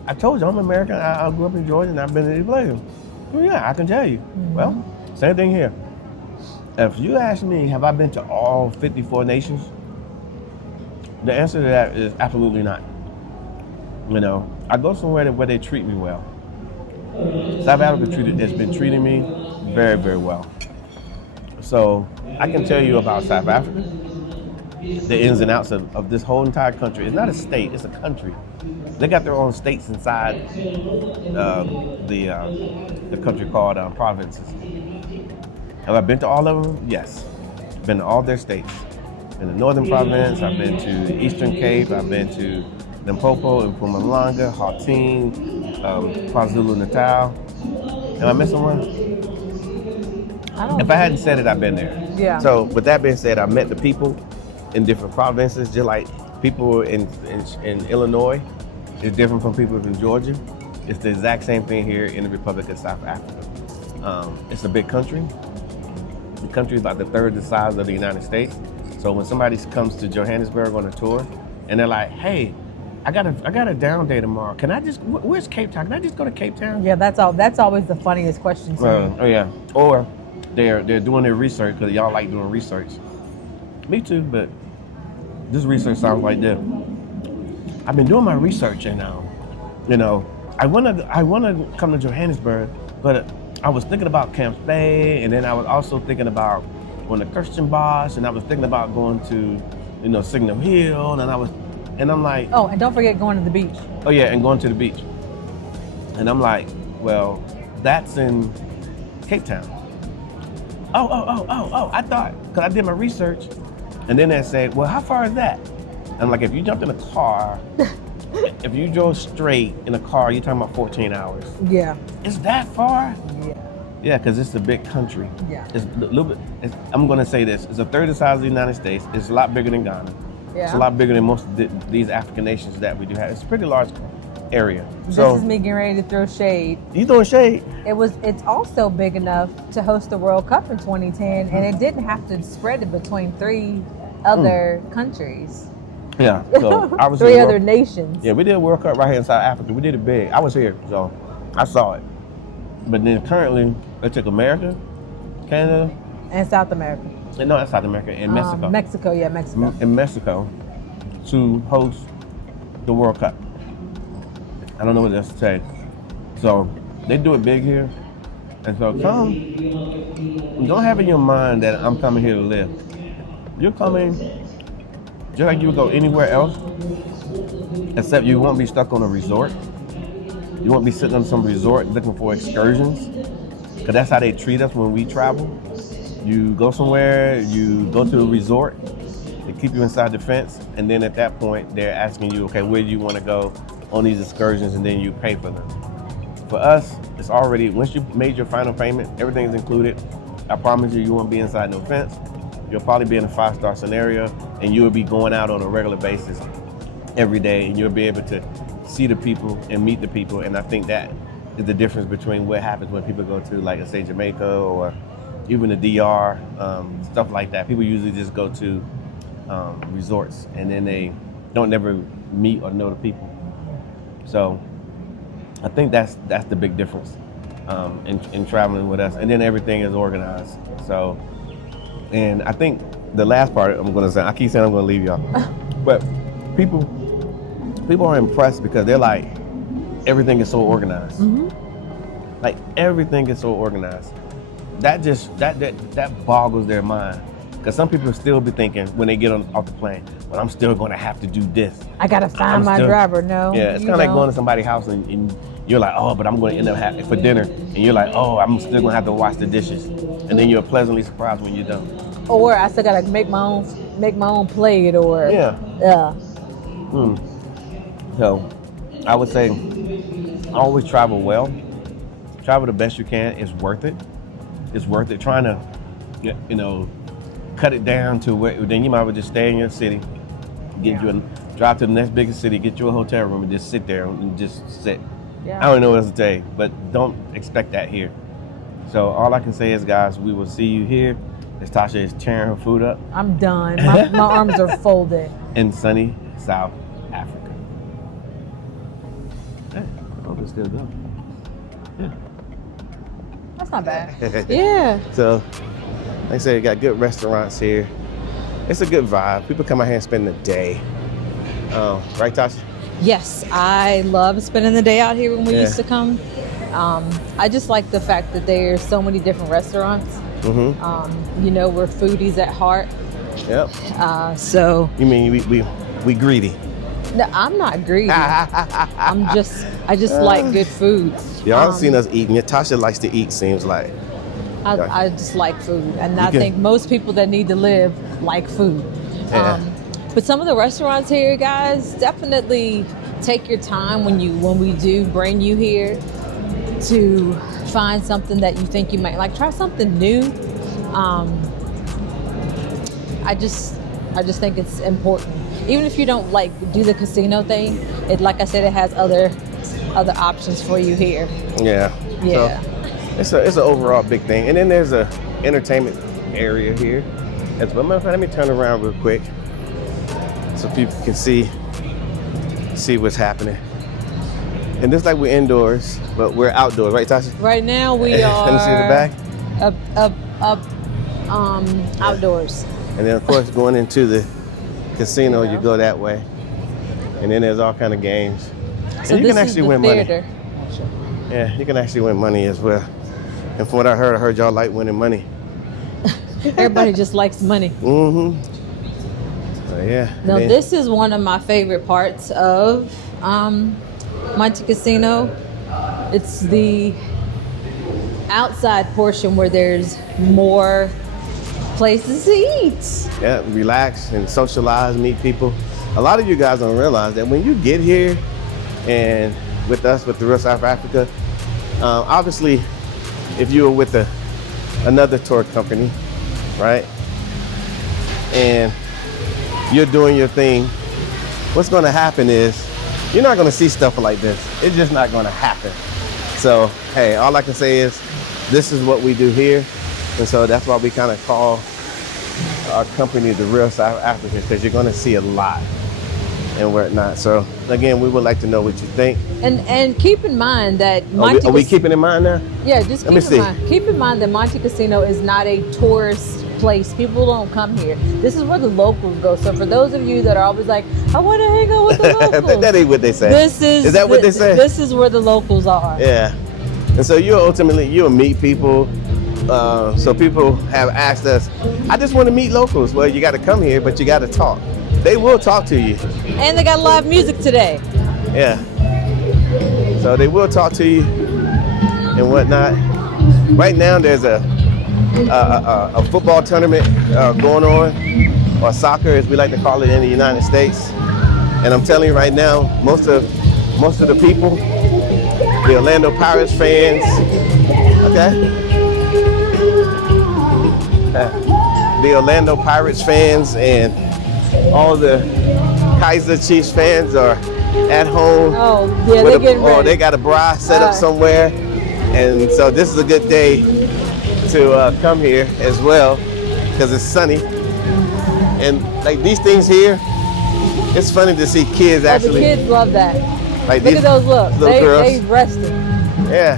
I told you I'm American. I grew up in Georgia and I've been to these places. Well, yeah, I can tell you. Well, same thing here. If you ask me, have I been to all 54 nations? The answer to that is absolutely not. You know, I go somewhere where they treat me well. South Africa has been treating me very, very well. So I can tell you about South Africa, the ins and outs of this whole entire country. It's not a state, it's a country. They got their own states inside the country called provinces. Have I been to all of them? Yes. Been to all their states. In the Northern Province, I've been to the Eastern Cape, I've been to Limpopo, Mpumalanga, Gauteng, KwaZulu-Natal. Am I missing one? If I hadn't said it, I've been there. Yeah. So with that being said, I met the people in different provinces, just like people in Illinois is different from people in Georgia. It's the exact same thing here in the Republic of South Africa. It's a big country. The country is about the third the size of the United States. So when somebody comes to Johannesburg on a tour and they're like, hey, I got a down day tomorrow. Can I where's Cape Town? Can I just go to Cape Town? Yeah, that's always the funniest question to me. Oh yeah. Or they're doing their research because y'all like doing research. Me too, but this research sounds like this. I've been doing my research and you know, I wanna come to Johannesburg, but I was thinking about Camps Bay, and then I was also thinking about going to Kirstenbosch, and I was thinking about going to, you know, Signal Hill, and I'm like, oh, and don't forget going to the beach. Oh yeah, and going to the beach. And I'm like, well, that's in Cape Town. Oh, I thought, because I did my research, and then they said, well, how far is that? I'm like, if you jumped in a car, if you drove straight in a car, you're talking about 14 hours. Yeah. It's that far? Yeah. Yeah, because it's a big country. Yeah. It's a little bit, I'm going to say this, it's a third the size of the United States. It's a lot bigger than Ghana. Yeah. It's a lot bigger than most of these African nations that we do have. It's a pretty large area. This So is me getting ready to throw shade. you throwing shade? It's also big enough to host the World Cup in 2010, and it didn't have to spread it between 3 other countries. Yeah. So I was 3 other nations. Yeah, we did a World Cup right here in South Africa. We did it big. I was here, so I saw it. But then currently, they took America, Canada, And South America. and no, that's South America, and Mexico. Mexico. In Mexico to host the World Cup. I don't know what else to say. So they do it big here. And so don't have in your mind that I'm coming here to live. You're coming just like you would go anywhere else, except you won't be stuck on a resort. You won't be sitting on some resort looking for excursions, because that's how they treat us when we travel. You go somewhere, you go to a resort, they keep you inside the fence, and then at that point, they're asking you, okay, where do you want to go on these excursions, and then you pay for them. For us, it's already, once you made your final payment, everything's included. I promise you, you won't be inside no fence. You'll probably be in a 5-star scenario, and you'll be going out on a regular basis every day, and you'll be able to see the people and meet the people. And I think that is the difference between what happens when people go to, like, say, Jamaica or even the DR, stuff like that. People usually just go to resorts, and then they don't never meet or know the people. So I think that's the big difference in traveling with us. And then everything is organized. So, and I think the last part I'm gonna say, I keep saying I'm gonna leave y'all, but people are impressed because they're like, everything is so organized. Mm-hmm. Like everything is so organized. That boggles their mind. Because some people still be thinking when they get off the plane, well, I'm still gonna have to do this. I gotta find my driver. No. Yeah, it's kind of like going to somebody's house and you're like, oh, but I'm gonna end up having for dinner, and you're like, oh, I'm still gonna have to wash the dishes, and then you're pleasantly surprised when you're done. Or I still gotta make my own plate, or Yeah. So, I would say, always travel well. Travel the best you can. It's worth it. It's worth it. Trying to, cut it down to where, then you might as well just stay in your city, drive to the next biggest city, get you a hotel room, and just sit there and just sit. Yeah. I don't know what else to tell you, but don't expect that here. So all I can say is, guys, we will see you here. As Tasha is tearing her food up. I'm done. My arms are folded. In sunny South Africa. Hey, I hope it's still going. Yeah. That's not bad. Yeah. So, like I said, you got good restaurants here. It's a good vibe. People come out here and spend the day. Right, Tasha? Yes, I love spending the day out here when we used to come. I just like the fact that there's so many different restaurants. Mm-hmm. We're foodies at heart. Yep. So. You mean we greedy? No, I'm not greedy. I just like good food. Y'all seen us eating. Tasha likes to eat, seems like. I just like food, and I think most people that need to live like food. Yeah. But some of the restaurants here, guys, definitely take your time when we do bring you here to find something that you think you might like. Try something new. I just think it's important. Even if you don't do the casino thing, like I said, it has other options for you here. Yeah. Yeah. So it's an overall big thing. And then there's a entertainment area here. As well. Let me turn around real quick so people can see what's happening. And just like we're indoors, but we're outdoors, right, Tasha? Right now we are. Let me see the back. Outdoors. And then of course going into the casino, you go that way. And then there's all kind of games. So and you this can actually is the win theater. money. Yeah, you can actually win money as well. And from what I heard y'all like winning money. Everybody just likes money. Mm-hmm. So yeah. Now this is one of my favorite parts of Monte Casino. It's the outside portion where there's more places to eat. Yeah, relax and socialize, meet people. A lot of you guys don't realize that when you get here and with us, with the real South Africa, obviously, if you were with another tour company, right? And you're doing your thing, what's going to happen is you're not going to see stuff like this. It's just not going to happen. So, hey, all I can say is this is what we do here. And so that's why we kind of call our company the Real South Africa, because you're going to see a lot and whatnot. So again, we would like to know what you think. And keep in mind that Are we keeping in mind now? Yeah, just keep in mind that Monte Casino is not a tourist place. People don't come here. This is where the locals go. So for those of you that are always like, I want to hang out with the locals. That ain't what they say. Is that what they say? This is where the locals are. Yeah. And so you'll meet people. So people have asked us, I just want to meet locals. Well, you got to come here, but you got to talk. They will talk to you. And they got live music today. Yeah. So they will talk to you and whatnot. Right now there's a football tournament going on, or soccer as we like to call it in the United States. And I'm telling you right now, most of the people, the Orlando Pirates fans, okay? The Orlando Pirates fans and all the Kaiser Chiefs fans are at home. Oh, yeah, they're getting ready. Or they got a bra set up somewhere. And so this is a good day to come here as well, because it's sunny. And like these things here, it's funny to see kids actually. The kids love that. Like look at those looks. They resting. Yeah.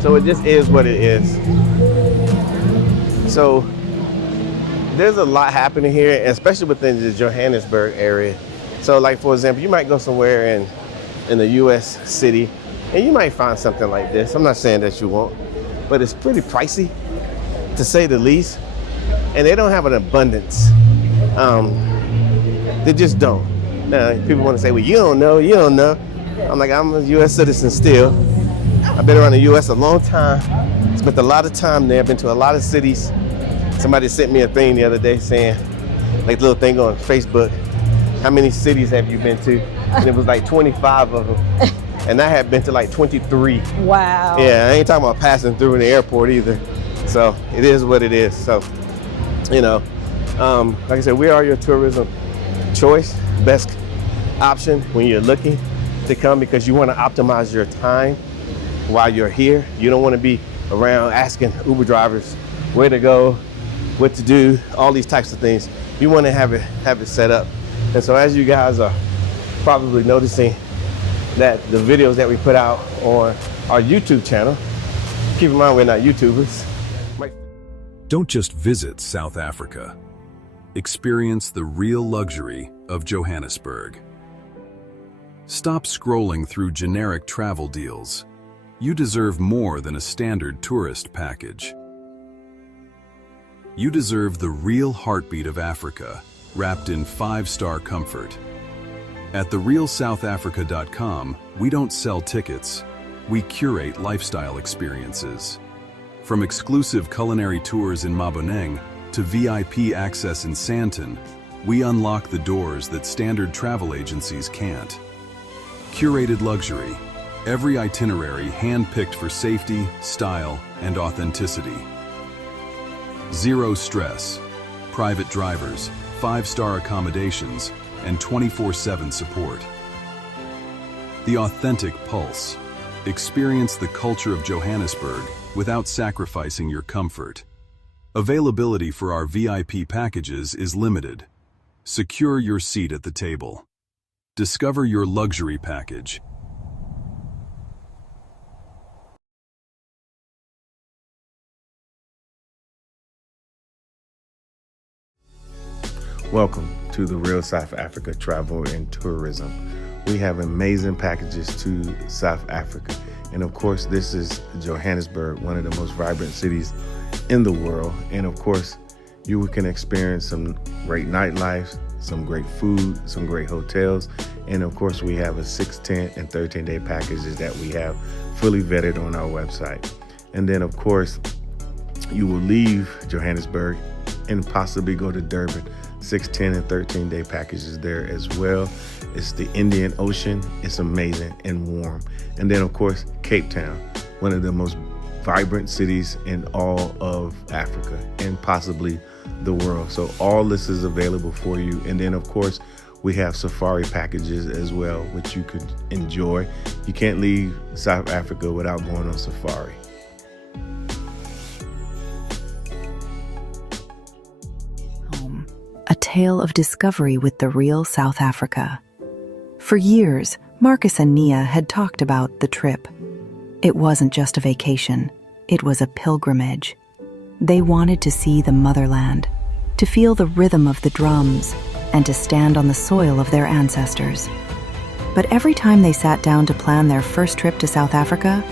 So it just is what it is. So there's a lot happening here, especially within the Johannesburg area. So like, for example, you might go somewhere in a US city and you might find something like this. I'm not saying that you won't, but it's pretty pricey to say the least. And they don't have an abundance. They just don't. Now, people want to say, well, you don't know. I'm like, I'm a US citizen still. I've been around the US a long time. Spent a lot of time there, been to a lot of cities. Somebody sent me a thing the other day saying, like a little thing on Facebook, how many cities have you been to? And it was like 25 of them. And I had been to like 23. Wow. Yeah, I ain't talking about passing through in the airport either. So it is what it is. So, like I said, we are your tourism choice, best option when you're looking to come, because you want to optimize your time while you're here. You don't want to be around asking Uber drivers where to go, what to do, all these types of things. You want to have it set up. And so as you guys are probably noticing that the videos that we put out on our YouTube channel, keep in mind we're not YouTubers. Don't just visit South Africa. Experience the real luxury of Johannesburg. Stop scrolling through generic travel deals. You deserve more than a standard tourist package. You deserve the real heartbeat of Africa, wrapped in 5-star comfort. At therealsouthafrica.com, we don't sell tickets, we curate lifestyle experiences. From exclusive culinary tours in Maboneng to VIP access in Sandton, we unlock the doors that standard travel agencies can't. Curated luxury, every itinerary hand-picked for safety, style, and authenticity. Zero stress, private drivers, 5-star accommodations, and 24/7 support. The authentic pulse. Experience the culture of Johannesburg without sacrificing your comfort. Availability for our VIP packages is limited. Secure your seat at the table. Discover your luxury package. Welcome to the Real South Africa Travel and Tourism. We have amazing packages to South Africa. And of course, this is Johannesburg, one of the most vibrant cities in the world. And of course, you can experience some great nightlife, some great food, some great hotels. And of course, we have a 6, 10, and 13-day packages that we have fully vetted on our website. And then of course, you will leave Johannesburg and possibly go to Durban. 6, 10, and 13-day packages there as well. It's the Indian Ocean. It's amazing and warm. And then of course, Cape Town, one of the most vibrant cities in all of Africa and possibly the world. So all this is available for you. And then, of course, we have safari packages as well, which you could enjoy. You can't leave South Africa without going on safari. A tale of discovery with the real South Africa. For years, Marcus and Nia had talked about the trip. It wasn't just a vacation, it was a pilgrimage. They wanted to see the motherland, to feel the rhythm of the drums, and to stand on the soil of their ancestors. But every time they sat down to plan their first trip to South Africa,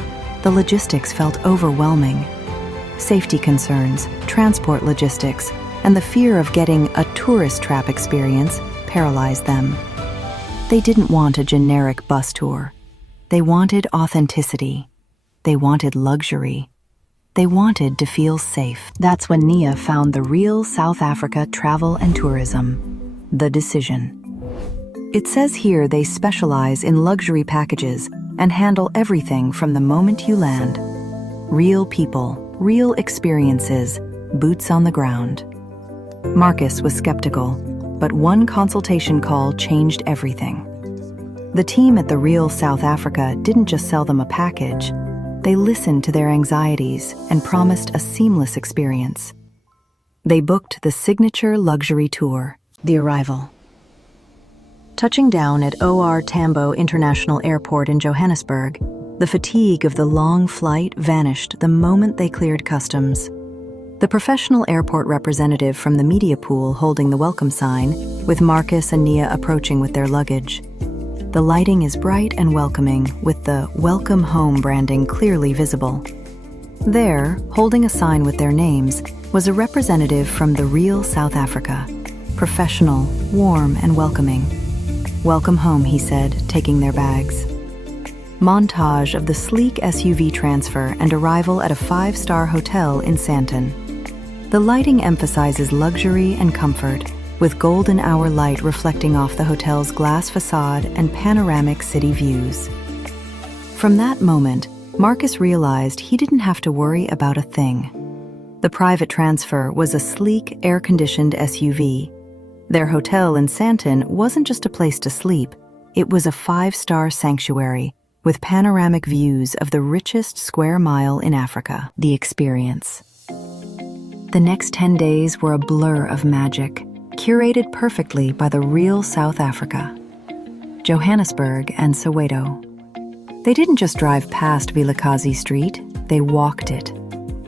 the logistics felt overwhelming. Safety concerns, transport logistics, and the fear of getting a tourist trap experience paralyzed them. They didn't want a generic bus tour. They wanted authenticity. They wanted luxury. They wanted to feel safe. That's when Nia found the real South Africa Travel and Tourism, The Decision. It says here they specialize in luxury packages and handle everything from the moment you land. Real people, real experiences, boots on the ground. Marcus was skeptical, but one consultation call changed everything. The team at the Real South Africa didn't just sell them a package. They listened to their anxieties and promised a seamless experience. They booked the signature luxury tour, The Arrival. Touching down at OR Tambo International Airport in Johannesburg, the fatigue of the long flight vanished the moment they cleared customs. The professional airport representative from the media pool holding the welcome sign, with Marcus and Nia approaching with their luggage. The lighting is bright and welcoming, with the Welcome Home branding clearly visible. There, holding a sign with their names, was a representative from the Real South Africa. Professional, warm, and welcoming. "Welcome home," he said, taking their bags. Montage of the sleek SUV transfer and arrival at a 5-star hotel in Sandton. The lighting emphasizes luxury and comfort, with golden hour light reflecting off the hotel's glass facade and panoramic city views. From that moment, Marcus realized he didn't have to worry about a thing. The private transfer was a sleek, air-conditioned SUV. Their hotel in Sandton wasn't just a place to sleep, it was a 5-star sanctuary with panoramic views of the richest square mile in Africa. The experience. The next 10 days were a blur of magic, curated perfectly by the Real South Africa. Johannesburg and Soweto. They didn't just drive past Vilakazi Street, they walked it.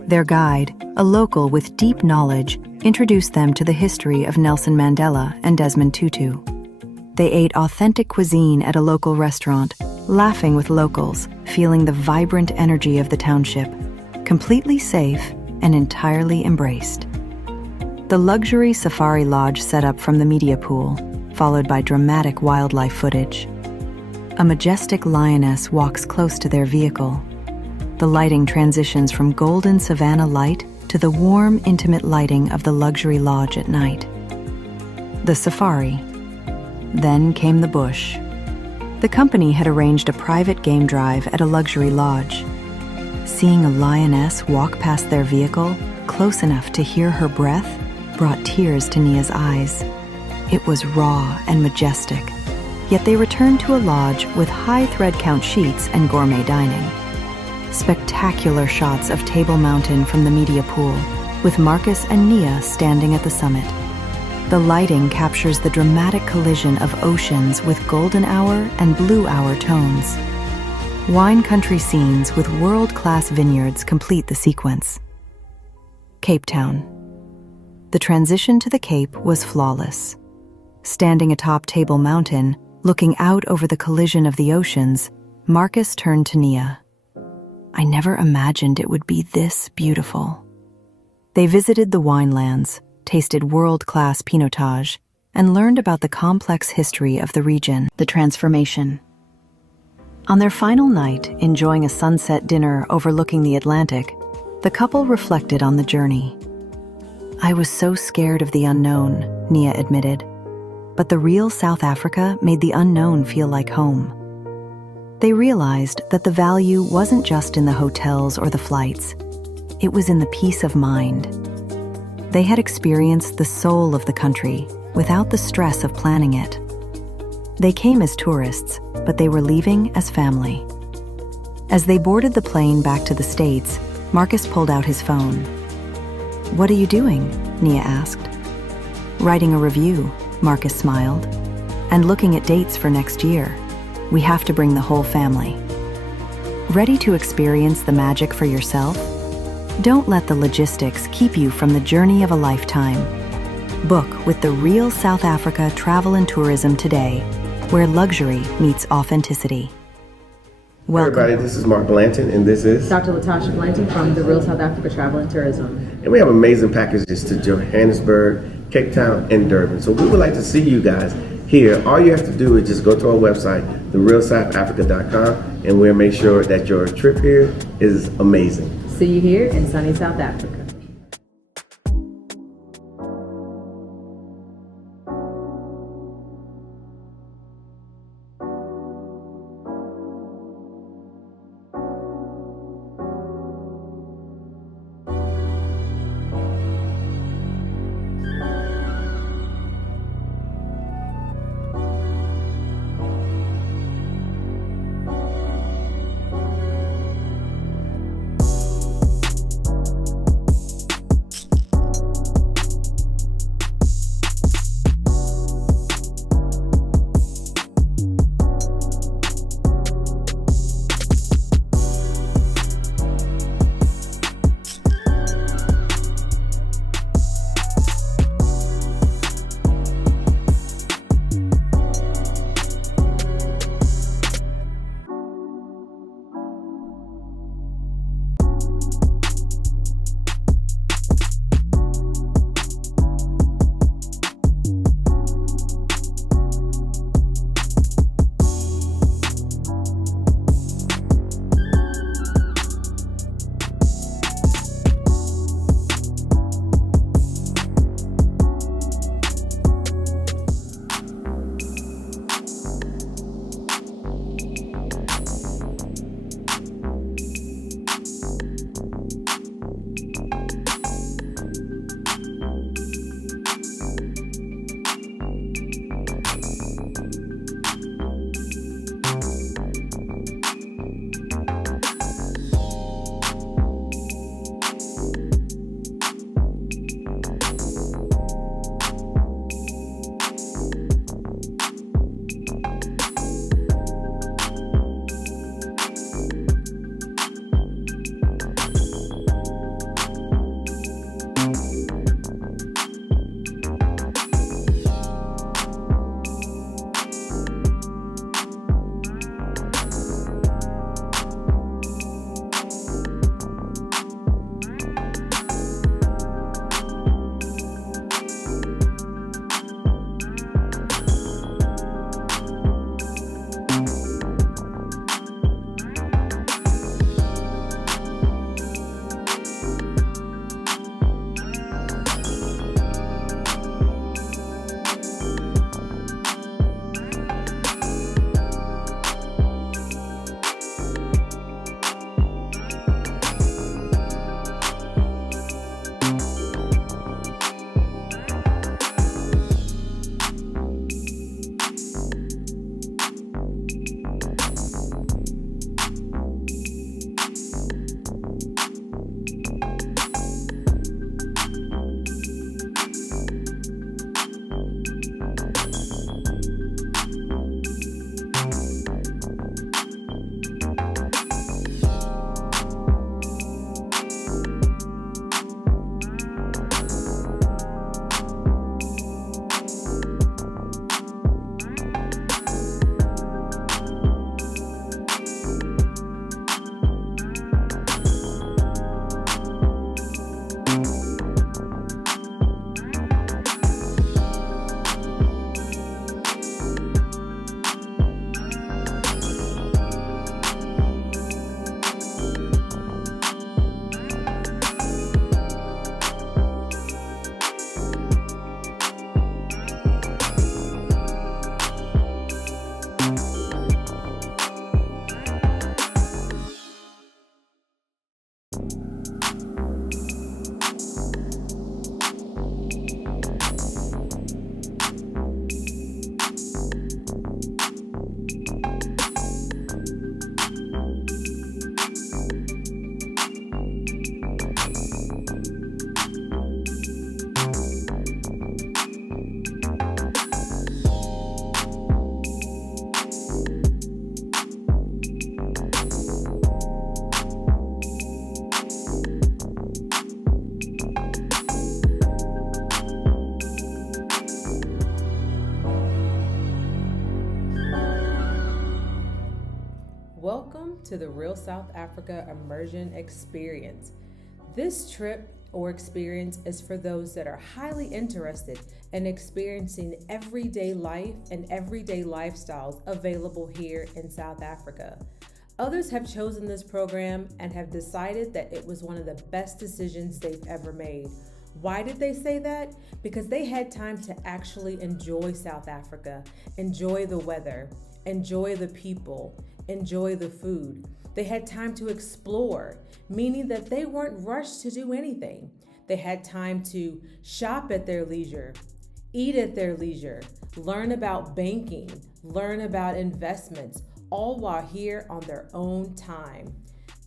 Their guide, a local with deep knowledge, introduced them to the history of Nelson Mandela and Desmond Tutu. They ate authentic cuisine at a local restaurant, laughing with locals, feeling the vibrant energy of the township, completely safe and entirely embraced. The luxury safari lodge set up from the media pool, followed by dramatic wildlife footage. A majestic lioness walks close to their vehicle. The lighting transitions from golden savanna light to the warm, intimate lighting of the luxury lodge at night. The safari. Then came the bush. The company had arranged a private game drive at a luxury lodge. Seeing a lioness walk past their vehicle, close enough to hear her breath, brought tears to Nia's eyes. It was raw and majestic, yet they returned to a lodge with high thread count sheets and gourmet dining. Spectacular shots of Table Mountain from the media pool, with Marcus and Nia standing at the summit. The lighting captures the dramatic collision of oceans with golden hour and blue hour tones. Wine country scenes with world-class vineyards complete the sequence. Cape Town. The transition to the Cape was flawless. Standing atop Table Mountain, looking out over the collision of the oceans, Marcus turned to Nia. "I never imagined it would be this beautiful." They visited the winelands, tasted world-class pinotage, and learned about the complex history of the region. The transformation. On their final night, enjoying a sunset dinner overlooking the Atlantic, the couple reflected on the journey. "I was so scared of the unknown," Nia admitted. But the Real South Africa made the unknown feel like home. They realized that the value wasn't just in the hotels or the flights. It was in the peace of mind. They had experienced the soul of the country without the stress of planning it. They came as tourists, but they were leaving as family. As they boarded the plane back to the States, Marcus pulled out his phone. "What are you doing?" Nia asked. "Writing a review," Marcus smiled. "And looking at dates for next year. We have to bring the whole family." Ready to experience the magic for yourself? Don't let the logistics keep you from the journey of a lifetime. Book with the Real South Africa Travel and Tourism today, where luxury meets authenticity. Welcome. Hey everybody, this is Mark Blanton, and this is Dr. Latasha Blanton from the Real South Africa Travel and Tourism. and we have amazing packages to Johannesburg, Cape Town, and Durban. So we would like to see you guys here. All you have to do is just go to our website, therealsouthafrica.com, and we'll make sure that your trip here is amazing. See you here in sunny South Africa. Welcome to the Real South Africa Immersion Experience. This trip or experience is for those that are highly interested in experiencing everyday life and everyday lifestyles available here in South Africa. Others have chosen this program and have decided that it was one of the best decisions they've ever made. Why did they say that? Because they had time to actually enjoy South Africa, enjoy the weather, enjoy the people, enjoy the food. They had time to explore, meaning that they weren't rushed to do anything. They had time to shop at their leisure, eat at their leisure, learn about banking, learn about investments, all while here on their own time.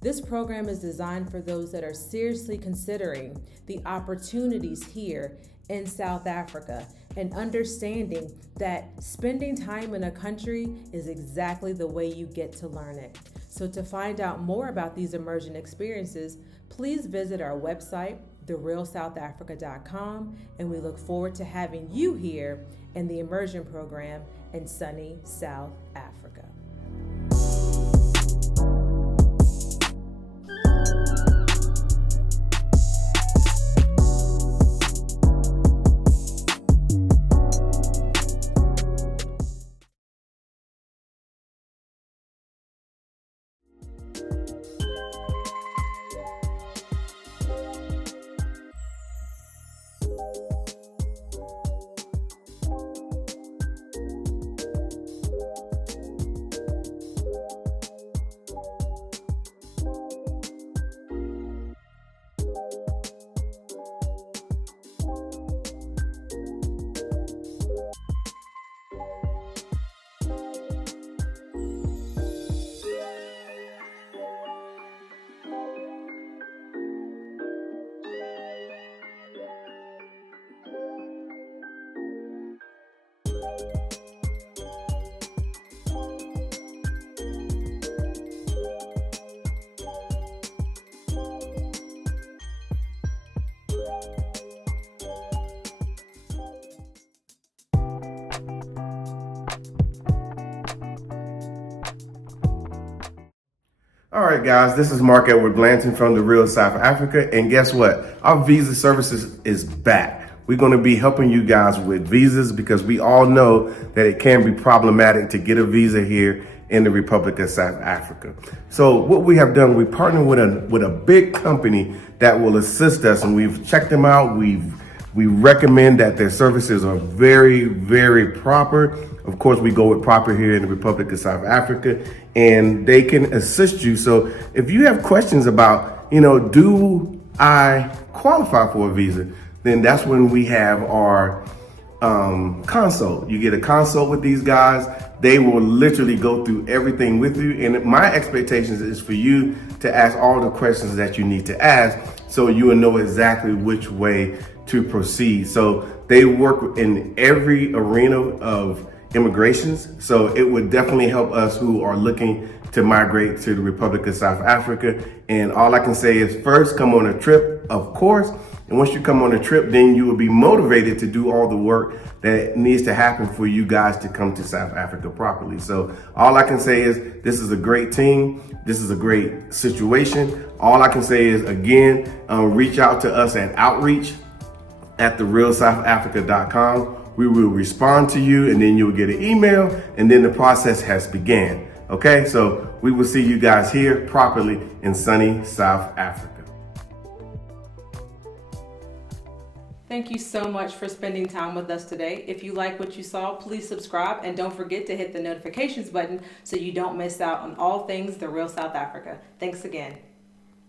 This program is designed for those that are seriously considering the opportunities here in South Africa and understanding that spending time in a country is exactly the way you get to learn it. So to find out more about these immersion experiences, please visit our website, therealsouthafrica.com, and we look forward to having you here in the immersion program in sunny South Africa. All right, guys, this is Mark Edward Blanton from the Real South Africa. And guess what? Our visa services is back. We're going to be helping you guys with visas because we all know that it can be problematic to get a visa here in the Republic of South Africa. So what we have done, we partnered with a big company that will assist us, and we've checked them out. We recommend that their services are very, very proper. Of course, we go with proper here in the Republic of South Africa, and they can assist you. So if you have questions about, do I qualify for a visa? Then that's when we have our consult. You get a consult with these guys. They will literally go through everything with you. And my expectations is for you to ask all the questions that you need to ask so you will know exactly which way to proceed. So they work in every arena of immigrations. So it would definitely help us who are looking to migrate to the Republic of South Africa. And all I can say is first, come on a trip, of course. And once you come on a trip, then you will be motivated to do all the work that needs to happen for you guys to come to South Africa properly. So all I can say is this is a great team. This is a great situation. All I can say is, again, reach out to us at outreach@therealsouthafrica.com. We will respond to you, and then you'll get an email, and then the process has began. Okay, so we will see you guys here properly in sunny South Africa. Thank you so much for spending time with us today. If you like what you saw, please subscribe and don't forget to hit the notifications button so you don't miss out on all things The Real South Africa. Thanks again.